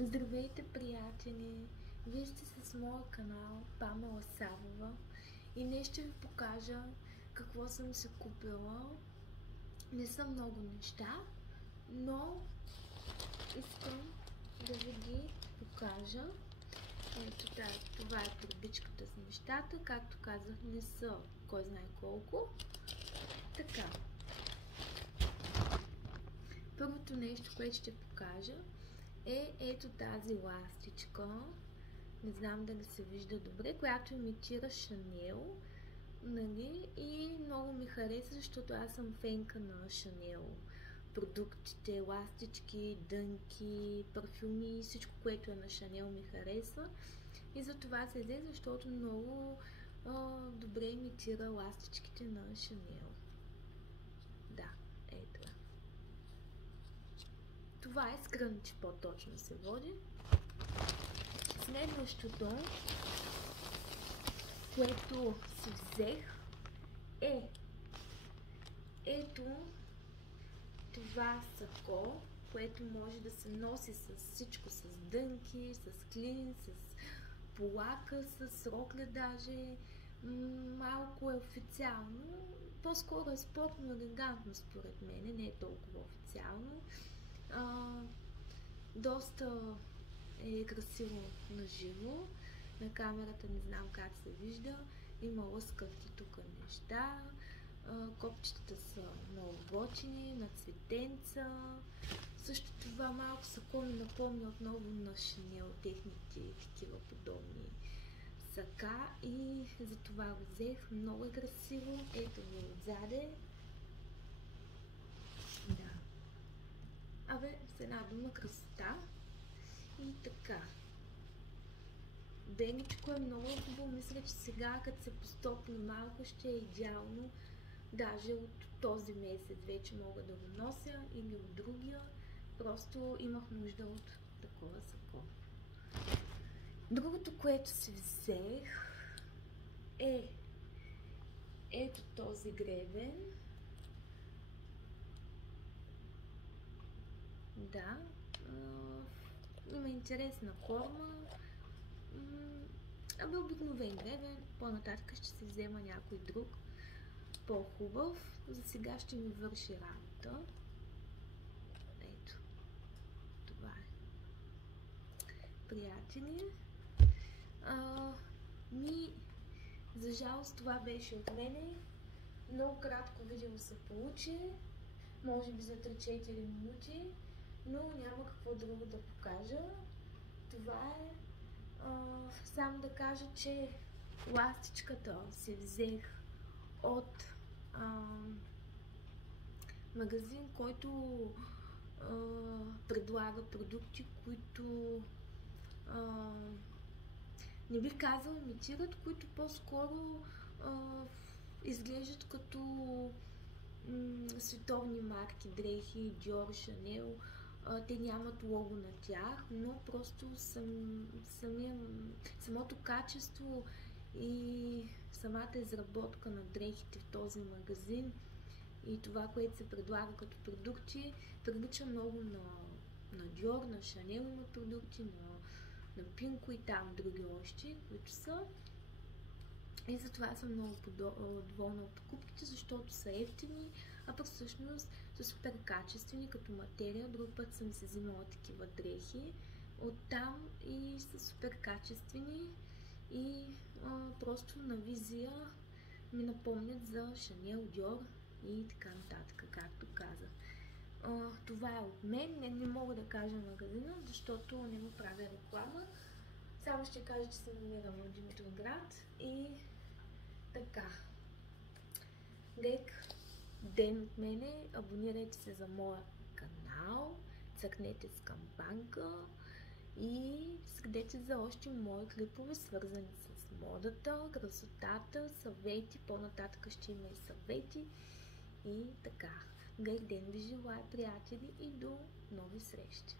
Здравейте, приятели! Вие сте с моя канал Памела Савова и днес ще ви покажа какво съм се купила. Не са много неща, но искам да ви ги покажа. Ето това е турбичката с нещата. Както казах, не са кой знае колко. Така. Първото нещо, което ще покажа, е ето тази ластичка, не знам дали се вижда добре, която имитира Шанел, нали? И много ми хареса, защото аз съм фенка на Шанел. Продуктите, ластички, дънки, парфюми, всичко, което е на Шанел ми хареса. И за това се взе, защото много добре имитира ластичките на Шанел. Да, ето. Това е скрънче, по-точно се води. Следващото, което си взех, е ето това сако, което може да се носи с всичко, с дънки, с клин, с полака, с рокля даже. Малко е официално, по-скоро е спортно елегантно според мен, не е толкова официално. Доста е красиво на живо. На камерата не знам как се вижда. Има лъскавки тук неща. Копчетата са много готини, на цветенца. Също това малко сако ми напомня отново на Шанел, техните такива подобни сака и за това го взех. Много е красиво. Ето го отзаде. Да. С една дума красота. И така. Беничко е много хубаво. Мисля, че сега, като се постопни малко, ще е идеално. Даже от този месец вече мога да го нося или от другия. Просто имах нужда от такова сако. Другото, което си взех, е ето този гребен. Да. Има интересна форма. Обикновен гребен. По-нататък ще се взема някой друг по-хубав. За сега ще ми върши работа. Ето. Това е. Приятели. За жалост това беше от мене. Много кратко видео се получи. Може би за 3-4 минути. Но няма какво друго да покажа. Това е. Само да кажа, че ластичката си взех от магазин, който предлага продукти, които не бих казала имитират, които по-скоро изглеждат като световни марки, дрехи, Dior, Chanel. Те нямат лого на тях, но просто самото качество и самата изработка на дрехите в този магазин и това, което се предлага като продукти, прилича много на Dior, на Chanel има продукти, на Pinko и там други още, които са. И затова съм много доволна от покупките, защото са ефтини, а пък всъщност са супер качествени като материя. Друг път съм се взимала такива дрехи оттам и са супер качествени и просто на визия ми напомнят за Chanel, Dior и така нататък, както казах. Това е от мен. Не мога да кажа магазина, защото не му правя реклама. Само ще кажа, че се намирам в Димитровград и така. Лек ден от мене, абонирайте се за моя канал, цъкнете с камбанка и следете за още мои клипове, свързани с модата, красотата, съвети, по-нататък ще има и съвети и така. Лек ден ви желая, приятели, и до нови срещи!